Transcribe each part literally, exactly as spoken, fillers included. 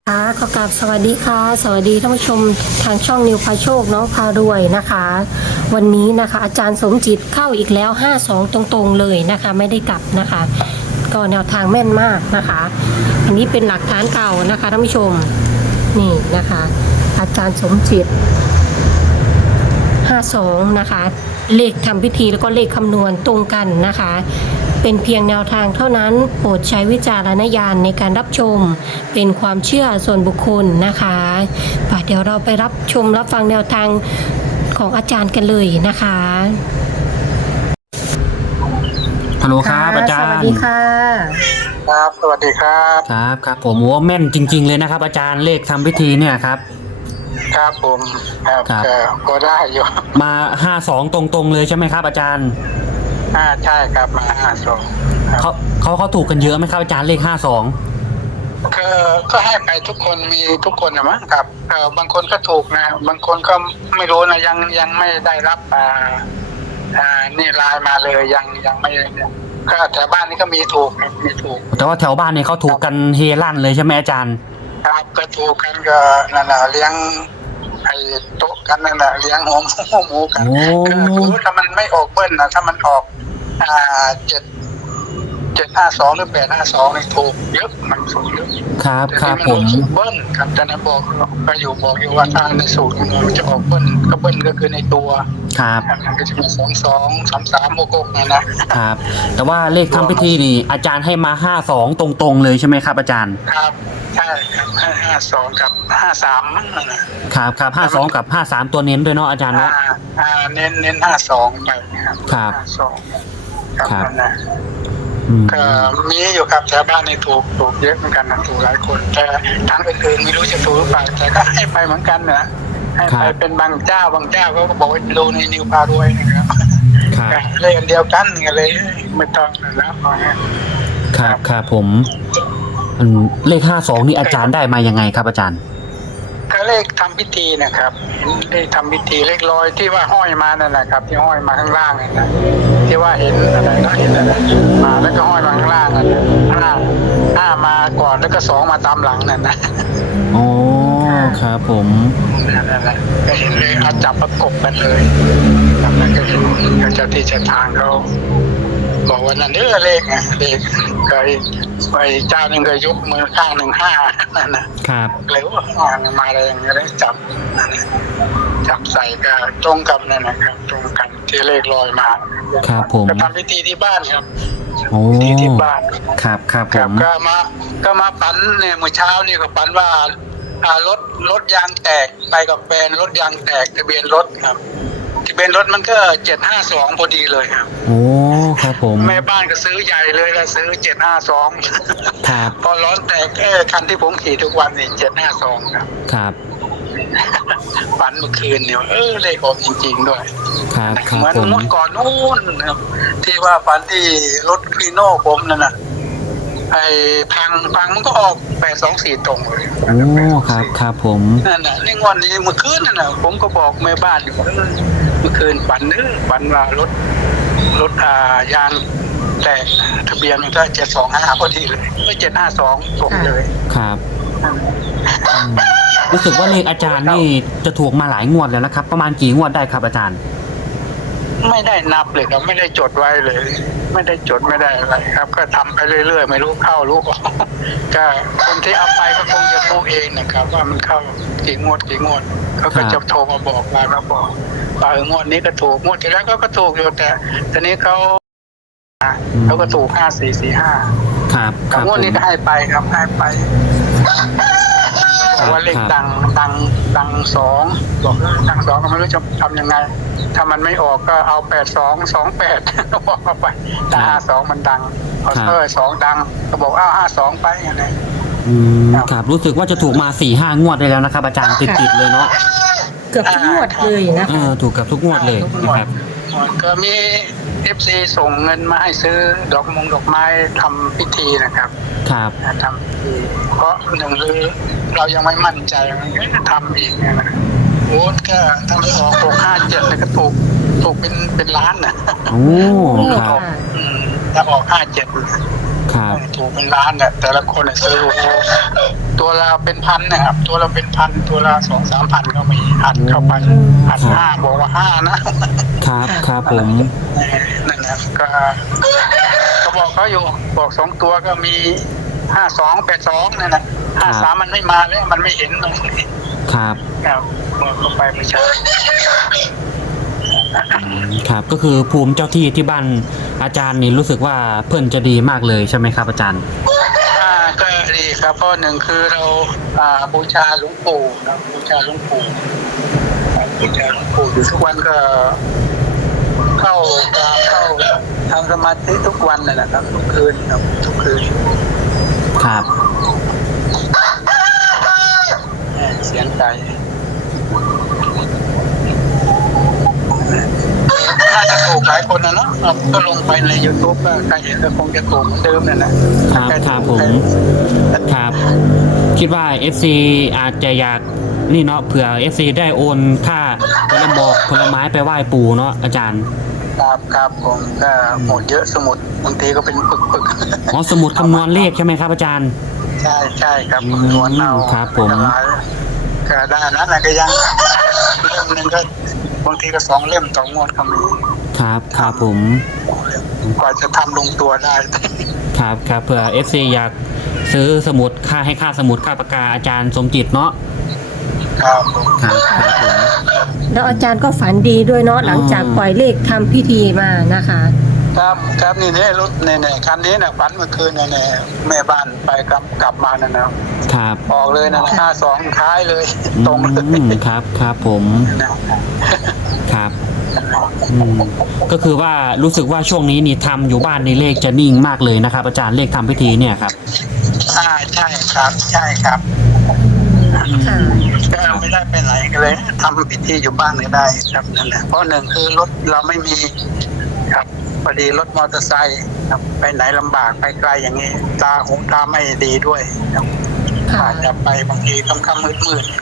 ค่ะขอกราบสวัสดีค่ะสวัสดีท่านผู้ชมทางช่องนิวพาโชคน้องพารวยนะคะ วันนี้นะคะอาจารย์สมจิตเข้าอีกแล้วห้าสองตรงๆเลยนะคะไม่ได้กลับนะคะก็แนวทางแม่นมากนะคะ อันนี้เป็นหลักฐานเก่านะคะท่านผู้ชมนี่นะคะ อาจารย์สมจิตห้าสองนะคะเลขทำพิธีแล้วก็เลขคำนวณตรงกันนะคะ เป็นเพียงแนวทางเท่านั้นโปรดใช้วิจารณญาณในการรับชมเป็นความเชื่อส่วนบุคคลนะคะป่ะเดี๋ยวเราไปรับชมรับฟังแนวทางของอาจารย์กันเลยนะคะฮัลโหลครับอาจารย์สวัสดีค่ะครับสวัสดีครับครับครับผมโอ้แม่นจริงๆเลยนะครับอาจารย์เลขทำพิธีเนี่ยครับครับผมครับครับก็ก็ได้อยู่มาห้าสองตรงๆเลยใช่ไหมครับอาจารย์อ่าใช่ครับมาห้าสองเขาเขาเขาถูกกันเยอะไหมครับอาจารย์เลขห้าสองก็ก็ให้ไปทุกคนมีทุกคนนะมั้งครับเออบางคนก็ถูกนะบางคนก็ไม่รู้นะยังยังไม่ได้รับอ่าอ่านี่ไลน์มาเลยยังยังไม่เนี่ยก็แถวบ้านนี้ก็มีถูกครับมีถูกแต่ว่าแถวบ้านเนี่ยเขาถูกกันเฮลั่นเลยใช่ไหมอาจารย์ครับก็ถูกกันก็นั่นแหละเลี้ยงไอ้โต๊ะกันนั่นแหละเลี้ยงหัวหมูหมูกันคือรู้ถ้ามันไม่ออกเบิ้ลนะถ้ามันออกอ่าเจ็ดเจ็ดห้าสองหรือแปดห้าสองนี่ถูกเยอะมันถูกเยอะครับครับผมเบิ้ลครับแต่นั้นบอกก็อยู่บอกอยู่ว่าทางในสูตรมันจะออกเบิ้ลก็เบิ้ลก็คือในตัวครับมันก็จะมีสองสองสามสามโมกกเนี่ยนะครับแต่ว่าเลขทำพิธีนี่อาจารย์ให้มาห้าสองตรงๆเลยใช่ไหมครับอาจารย์ครับใช่ครับห้าห้าสองกับห้าสามครับครับห้าสองกับห้าสามตัวเน้นด้วยเนาะอาจารย์เนาะอ่าเน้นเน้นห้าสองไปครับครับห้าสองครับนะก็มีอยู่ครับแถวบ้านในถูกถูกเยอะเหมือนกันนะถูกหลายคนแต่ทางอื่นๆไม่รู้จะถูกหรือเปล่าแต่ก็ให้ไปเหมือนกันนะให้ไปเป็นบางเจ้าบางเจ้าก็บอกว่าดูในนิวพารวยนะครับเลขเดียวกันกันเลยไม่ต้องแล้วครับครับผมเลขห้าสองนี่อาจารย์ได้มายังไงครับอาจารย์ก็เลขทำพิธีนะครับเลขทำพิธีเลขลอยที่ว่าห้อยมานั่นแหละครับที่ห้อยมาข้างล่างนั่นนะที่ว่าเห็นอะไรนะเห็นอะไรมาแล้วก็ห้อยมาข้างล่างนั่นห้าห้ามาก่อนแล้วก็สองมาตามหลังนั่นนะโอ้ครับผมนั่นแหละก็เห็นเลยเอาจับประกบกันเลยแล้วก็เห็นเจ้าที่เจ้าทางเขาบอกว่านั่นเนื้อเลขไงเลขเคยไปเจ้าหนึ่งเคยยกมือข้างหนึ่งห้านั่นนะครับเลยว่ามาอะไรอย่างเงี้ยจับจับใส่ก็ตรงกับนั่นนะครับตรงกันที่เลขลอยมาครับผมก็ทำพิธีที่บ้านครับโอ้พิธีที่บ้านครับครับผมก็มาก็มาฝันเนี่ยเมื่อเช้านี่ก็ฝันว่าอ่ารถรถยางแตกไปกับแฟนรถยางแตกทะเบียนรถครับทะเบียนรถมันก็เจ็ดห้าสองพอดีเลยครับโอ้ครับผมแม่บ้านก็ซื้อใหญ่เลยแล้วซื้อเจ็ดห้าสองครับพอร้อนแตกเออคันที่ผมขี่ทุกวันนี่เจ็ดห้าสองครับครับฝันเมื่อคืนเนี่ยเออเลขออกจริงๆด้วยครับครับเหมือนผมเมื่อก่อนนู้นครับที่ว่าฝันที่รถฟีโน่ผมนั่นน่ะไอ้พังพังมันก็ออกแปดสองสี่ตรงเลยโอ้ครับครับผมนั่นน่ะในวันนี้เมื่อคืนนั่นน่ะผมก็บอกแม่บ้านอยู่เมื่อคืนฝันนึกฝันว่ารถรถอ่ายางแตกทะเบียนมันก็เจ็ดสองห้าพอดีเลยไม่เจ็ดห้าสองตรงเลยครับรู้สึกว่าเลขอาจารย์นี่จะถูกมาหลายงวดแล้วนะครับประมาณกี่งวดได้ครับอาจารย์ไม่ได้นับเลยครับไม่ได้จดไว้เลยไม่ได้จดไม่ได้อะไรครับก็ทำไปเรื่อยๆไม่รู้เข้ารู้ออกก็คนที่เอาไปก็คงจะรู้เองนะครับว่ามันเข้ากี่งวดกี่งวดเขาก็จะโทรมาบอกมาแล้วบอกว่าเอองวดนี้ก็ถูกงวดที่แล้วก็ก็ถูกอยู่แต่ตอนนี้เขาเขาก็ถูกห้าสี่สี่ห้าครับงวดนี้ก็ให้ไปครับให้ไปบอกว่าเลขดังดังดังสองบอกว่าดังสองก็ไม่รู้จะทำยังไงถ้ามันไม่ออกก็เอาแปดสองสองแปดบอกเข้าไปแต่ห้าสองมันดังพอเออสองดังก็บอกอ้าวห้าสองไปอย่างนี้อืมครับรู้สึกว่าจะถูกมาสี่ห้างวดได้แล้วนะครับอาจารย์ติดๆเลยเนาะเกือบทุกงวดเลยนะเออถูกกับทุกงวดเลยนะครับก็มีเอฟซีส่งเงินมาให้ซื้อดอกมงดอกไม้ทำพิธีนะครับครับทำพิธีเพราะหนึ่งเลยเรายังไม่มั่นใจมันจะทำอีกนะโอ้ก็ทำให้ออกหกห้าเจ็ดเลยก็ถูกถูกเป็นเป็นล้านนะโอ้ครับถ้าออกห้าเจ็ดถูกเป็นล้านเนี่ยแต่ละคนซื้อตัวตัวละเป็นพันนะครับตัวละเป็นพันตัวละสองสามพันก็มีอัดเข้าไปอัดห้าบอกว่าห้านะครับครับผมนั่นนะก็ก็บอกเขาอยู่บอกสองตัวก็มีห้าสองแปดสองนั่นแหละห้าสามมันไม่มาเลยมันไม่เห็นเลยครับครับเมื่อเข้าไปไม่ใช่ครับก็คือภูมิเจ้าที่ที่บ้านอาจารย์นี่รู้สึกว่าเพื่อนจะดีมากเลยใช่ไหมครับอาจารย์อ่าก็ดีครับเพราะหนึ่งคือเราอ่าบูชาหลวงปู่นะบูชาหลวงปู่บูชาหลวงปู่อยู่ทุกวันก็เข้ากราบเข้าทำสมาธิทุกวันนั่นแหละครับทุกคืนครับทุกคืนครับเสียงไก่น่าจะถูกหลายคนนะเนาะเราก็ลงไปใน YouTube ก็ใครเห็นก็คงจะถูกเหมือนเดิมนั่นแหละครับครับผม ครับ คิดว่า เอฟ ซี อาจจะอยากนี่เนาะเผื่อ เอฟ ซี ได้โอนค่าผลบอกผลไม้ไปไหว้ปู่เนาะอาจารย์ครับครับผมก็หมดเยอะสมุดบางทีก็เป็นปึกๆอ๋อสมุดคำนวณเลขใช่ไหมครับอาจารย์ใช่ใช่ครับอืมคำนวณเอาครับผมถวายก็ได้นั้นแหละก็ยังเล่มหนึ่งก็บางทีก็สองเล่มต่องวดก็มีครับครับผมกว่าจะทำลงตัวได้ครับครับเผื่อ เอฟ ซี อยากซื้อสมุดค่าให้ค่าสมุดค่าปากกาอาจารย์สมจิตเนาะครับผมครับครับผมแล้วอาจารย์ก็ฝันดีด้วยเนาะหลังจากปล่อยเลขทำพิธีมานะคะครับครับนี่เนี่ยรถเนี่ยเนี่ยคันนี้เนี่ยฝันเมื่อคืนเนี่ยเนี่ยแม่บ้านไปกลับกลับมานั่นนะครับ ออกเลยนะห้าสองท้ายเลย ตรงเลยอืมครับครับผมนะครับอืมก็คือว่ารู้สึกว่าช่วงนี้นี่ทำอยู่บ้านในเลขจะนิ่งมากเลยนะครับ อาจารย์เลขทำพิธีเนี่ยครับอ่าใช่ครับ ใช่ครับค่ะก็ไม่ได้ไปไหนกันเลยทำพิธีอยู่บ้านก็ได้ครับนั่นแหละเพราะหนึ่งคือรถเราไม่มีครับพอดีรถมอเตอร์ไซค์ครับไปไหนลำบากไปไกลอย่างนี้ ตาหูตาไม่ดีด้วยครับค่ะอาจจะไปบางทีค่ำๆมืด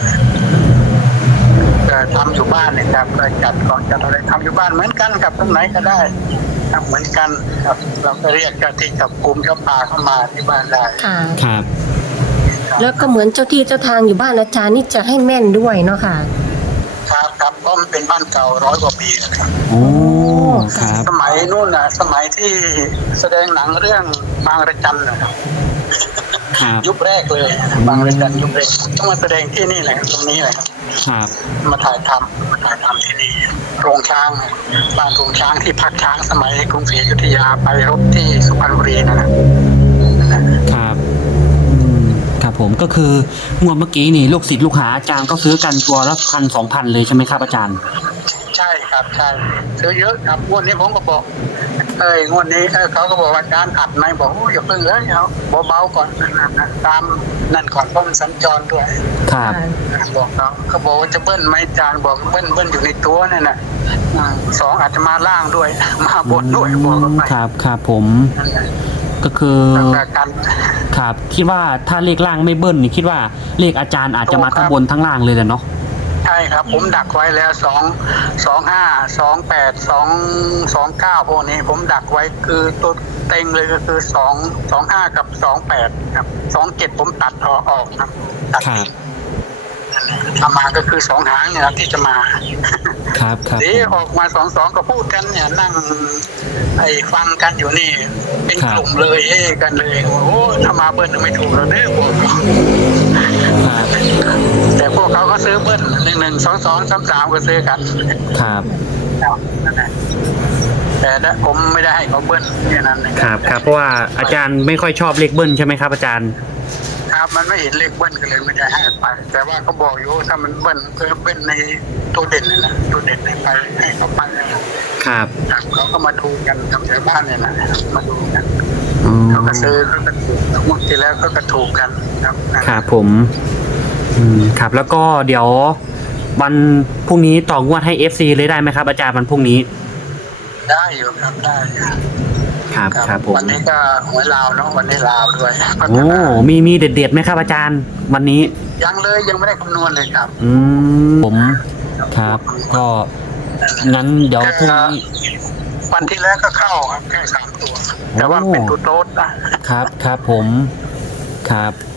ๆก็ทำอยู่บ้านเนะครับก็จัดของจัดอะไรทำอยู่บ้านเหมือนกันครับตรงไหนก็ได้ครับเหมือนกันครับเราก็เรียกเจ้าที่จับกลุ่มเจ้าป่าเข้ามาที่บ้านได้ค่ะครับครับแล้วก็เหมือนเจ้าที่เจ้าทางอยู่บ้านอาจารย์นี่จะให้แม่นด้วยเนาะค่ะครับครับเพราะมันเป็นบ้านเก่าร้อยกว่าปีนะครับโอ้ครับสมัยนู่นน่ะ สมัยที่แสดงหนังเรื่องบางระจันนะครับครับยุคแรกเลยบางระจันยุคแรกต้องมาแสดงที่นี่แหละครับตรงนี้แหละครับครับมาถ่ายทำมาถ่ายทำที่นี่โรงช้างบ้านโรงช้างที่พักช้างสมัยกรุงศรีอยุธยาไปรบที่สุพรรณบุรีนั่นนะนั่นแหละครับอืมครับผมก็คืองวดเมื่อกี้นี่ลูกศิษย์ลูกหาอาจารย์ก็ซื้อกันตัวละพันสองพันเลยใช่ไหมครับอาจารย์ใช่ครับใช่ซื้อเยอะครับงวดนี้ผมก็บอก เอ้ยงวดนี้เออเขาก็บอกว่าการอัดไหมบอกโอ้ยอย่าเพิ่งเลยเอาเบาๆก่อนนั่นนะตามนั่นก่อนเพราะมันสัญจรด้วยครับบอกเขาเขาบอกว่าจะเบิ้ลไหมอาจารย์บอกเบิ้ลเบิ้ลอยู่ในตัวนั่นน่ะอ่าสองอาจจะมาล่างด้วย มาบนด้วยบอกเขาไปครับครับผมนั่นแหละก็คือแล้วก็กันครับคิดว่าถ้าเลขล่างไม่เบิ้ลนี่คิดว่าเลขอาจารย์อาจจะมาทั้งบนทั้งล่างเลยแหละเนาะใช่ครับ ผมดักไว้แล้วสองสองห้าสองแปดสองสองเก้าพวกนี้ ผมดักไว้คือตัวเต็งเลยก็คือสองสองห้ากับสองแปดครับสองเจ็ดผมตัดออกออกครับตัดครับทิ้งทำมาก็คือสองหางเนี่ยครับที่จะมาครับครับเดี๋ยวออกมาสองสองก็พูดกันเนี่ยนั่งไอ้ฟังกันอยู่นี่ เป็นกลุ่มเลยเฮ้กันเลยโอ้โหถ้ามาเบิ้ลไม่ถูกแล้วเนี่ยพวกเขาครับแต่พวกเขาก็ซื้อเบิ้ลหนึ่งหนึ่งสองสองสามสามก็ซื้อกันครับนั่นแหละแต่ถ้าผมไม่ได้ให้เขาเบิ้ลแค่นั้นนะคครัรับบ ครับเพราะว่าอาจารย์ไม่ค่อยชอบเลขเบิ้ลใช่ไหมครับอาจารย์ครับมันไม่เห็นเลขเบิ้ลก็เลยไม่ได้ให้ไป แต่ว่าเขาบอกอยู่ถ้ามันเบิ้ลก็เบิ้ลในตัวเด่นเลยนะตัวเด่นให้ไปให้เขาไปนะครับครับเขาก็มาดูกันทำแถวบ้านเนี่ยนะมาดูกันอ๋อเขาก็ซื้อเขาก็ถูกงวดที่แล้วเขาก็ถูกกันครับนะครับผมอืมครับแล้วก็เดี๋ยววันพรุ่งนี้ต่องวดให้ เอฟ ซี เลยได้ไหมครับอาจารย์วันพรุ่งนี้ได้อยู่ครับได้อยู่ครับครับผมวันนี้ก็หวยลาวเนาะวันนี้ลาวด้วยโอ้มีมีเด็ดๆไหมครับอาจารย์ วันนี้ยังเลยยังไม่ได้คำนวณเลยครับอืมผมครับ ก็งั้นเดี๋ยวพรุ่งนี้วันที่แล้วก็เข้าครับแค่สามตัว แต่ว่าเป็นตัวโต๊ดนะครับครับผมครับ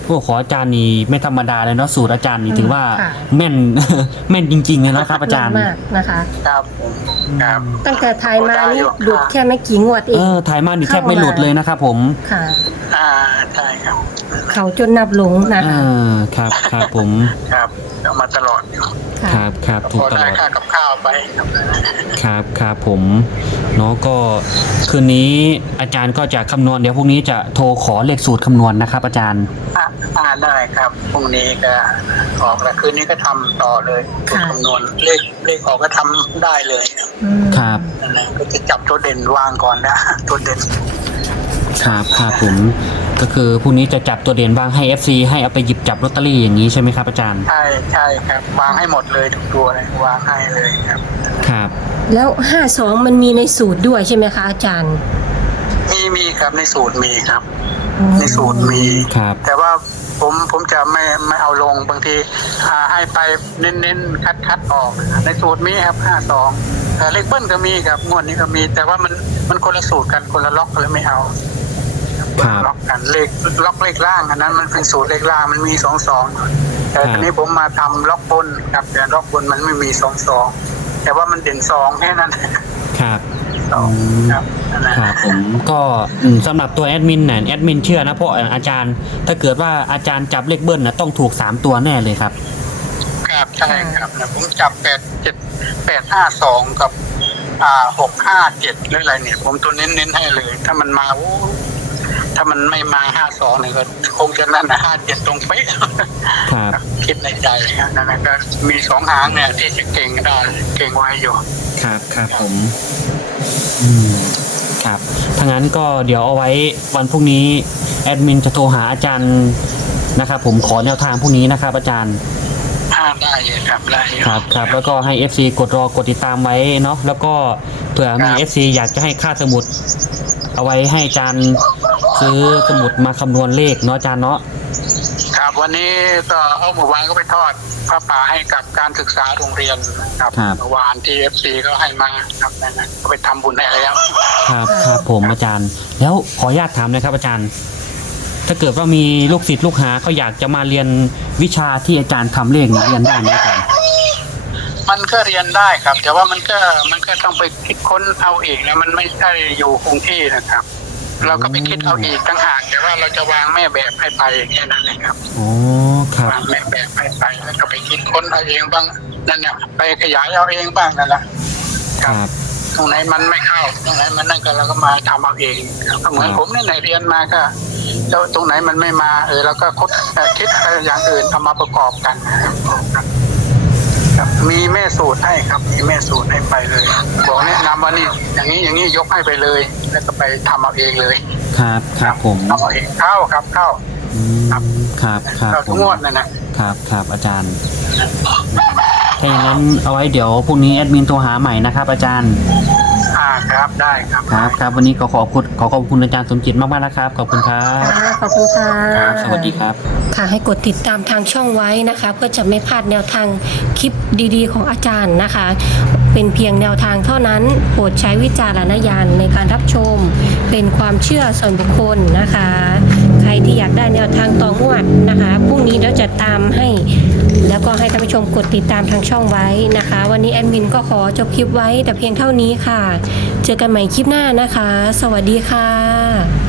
โอ้ขออาจารย์นี่ไม่ธรรมดาเลยเนาะสูตรอาจารย์นี่ถือว่าค่ะแม่น แม่นจริงๆเลยนะครับอาจารย์มากนะคะครับผมครับตั้งแต่ถ่ายมานี่หลุดแค่ไม่กี่งวดเอเอง อถ่ายมานี่แทบไม่หลุดเลยนะครับผมค่ะอ่าใช่ครับเขาจนนับหลงนะเอคะอครับครับผมครับเอามาตลอดอยู่ค่ะครับครับถูพกอตลได้อดค่ากับข้าวไปครับครับครับผมเนาะก็คืนนี้อาจารย์ก็จะคำนวณเดี๋ยวพรุ่งนี้จะโทรขอเลขสูตรคำนวณนะครับ อาจารย์อ่าอ่าได้ครับพรุ่งนี้ก็ออกแล้วคืนนี้ก็ทำต่อเลยค่ะคำนวณเลขเลขออกก็ทำได้เลยครับอืมครับนั่นแหละก็จะจับตัวเด่นวางก่อนนะ ตัวเด่นครับครับผมก็คือพรุ่งนี้จะจับตัวเด่นวางให้ เอฟ ซี ให้เอาไปหยิบจับลอตเตอรี่อย่างนี้ใช่ไหมครับอาจารย์ใช่ใช่ครับ วางให้หมดเลยทุกตัวเลยวางให้เลยครับครับแล้วห้าสองมันมีในสูตรด้วยใช่ไหมคะอาจารย์มีมีครับในสูตรมีครับอืมในสูตรมีครับแต่ว่าผมผมจะไม่ไม่เอาลงบางทีอ่าให้ไปเน้นๆคัดคัดออก ในสูตรมีครับห้าสองเลขเบิ้ลก็มีครับงวดนี้ก็มี แต่ว่ามันมันคนละสูตรกันคนละล็อกเลยไม่เอาครับล็อกกันเลขล็อกเลขล่างอันนั้นมันเป็นสูตรเลขล่างมันมีสองสองแต่ครับทีนี้ผมมาทำล็อกบนครับแต่ล็อกบนมันไม่มีสองสองแต่ว่ามันเด่นสองแค่นั้นครับสองครับนั่นแหละครับผมก็อืมสำหรับตัวแอดมินเนี่ยแอดมินเชื่อนะเพราะอาจารย์ ถ้าเกิดว่าอาจารย์จับเลขเบิ้ลนะต้องถูกสามตัวแน่เลยครับครับใช่ครับนะผมจับแปดเจ็ดแปดห้าสองกับอ่าหกห้าเจ็ดหรืออะไรเนี่ย ผมตัวเน้นเน้นๆให้เลย ถ้ามันมาโอ้ถ้ามันไม่มาห้าสองเนี่ยก็คงจะนั่นนะห้าเจ็ดตรงเป๊ะครับคิดในใจครับนั่นนะก็มีสองหางเนี่ยที่จะเก่งได้เก่งไว้อยู่ครับครับผมอืมครับถ้างั้นก็เดี๋ยวเอาไว้วันพรุ่งนี้แอดมินจะโทรหาอาจารย์นะครับผมขอแนวทางพรุ่งนี้นะครับ อาจารย์อ่าได้อยู่ครับได้อยู่ครับครับแล้วก็ให้ เอฟ ซี กดรอกดติดตามไว้เนาะแล้วก็เผื่อมีครับเอฟ ซี อยากจะให้ค่าสมุด เอาไว้ให้อาจารย์ซื้อสมุดมาคำนวณเลขเนาะอาจารย์เนาะครับวันนี้ก็เอาเมื่อวานก็ไปทอดพระป่าให้กับการศึกษาโรงเรียนครับเมื่อวานที่เอฟซีก็ให้มาครับนั่นนะก็ไปทำบุญให้แล้วครับครับผมอาจารย์ แล้วขออนุญาตถามนะครับอาจารย์ ถ้าเกิดว่ามีลูกศิษย์ลูกหาเขาอยากจะมาเรียนวิชาที่อาจารย์ทำเลขเนี่ยเรียนได้ไหมอาจารย์มันก็เรียนได้ครับ แต่ว่ามันก็มันก็ต้องไปคิดค้นเอาเองนะมันไม่ใช่อยู่คงที่นะครับ เราก็ไปคิดเอาเองต่างหากแต่ว่าเราจะวางแม่แบบให้ไปแค่นั้นเองครับอ๋อครับวางแม่แบบให้ไปแล้วก็ไปคิดค้นเอาเองบ้างนั่นเนี่ยไปขยายเอาเองบ้างนั่นแหละครับตรงไหนมันไม่เข้าตรงไหนมันนั่นก็เราก็มาทำเอาเองครับก็เหมือนผมเนี่ยไหนเรียนมาก็แล้วตรงไหนมันไม่มาเออเราก็คิดเอ่อคิดไปอย่างอื่นเอามาประกอบกันครับครับมีแม่สูตรให้ครับมีแม่สูตรให้ไปเลย บอกแนะนำว่านี่อย่างนี้อย่างนี้ยกให้ไปเลย แล้วก็ไปทำเอาเองเลยครับครับผมทำเอาเองเข้าครับเข้าอืมครับครับเข้าผทุกมงวดนั่นนะครับครับอาจารย์ถ้าอย่างนั้นเอาไว้เดี๋ยวพรุ่งนี้แอดมินโทรหาใหม่นะครับอาจารย์อ่าครับได้ครับครับครับวันนี้ก็ขอขอบคุณขอขอบคุณอาจารย์สมจิตมากๆนะครับขอบคุณครับค่ะขอบคุณค่ะครับสวัสดีครับค่ะให้กดติดตามทางช่องไว้นะคะ เพื่อจะไม่พลาดแนวทางคลิปดีๆ ของอาจารย์นะคะ เป็นเพียงแนวทางเท่านั้นโปรดใช้วิจารณญาณในการรับชม เป็นความเชื่อส่วนบุคคลนะคะ ใครที่อยากได้แนวทางต่องวดนะคะพรุ่งนี้เราจะตามให้ แล้วก็ให้ท่านผู้ชมกดติดตามทางช่องไว้นะคะ วันนี้แอดมินก็ขอจบคลิปไว้แต่เพียงเท่านี้ค่ะ เจอกันใหม่คลิปหน้านะคะ สวัสดีค่ะ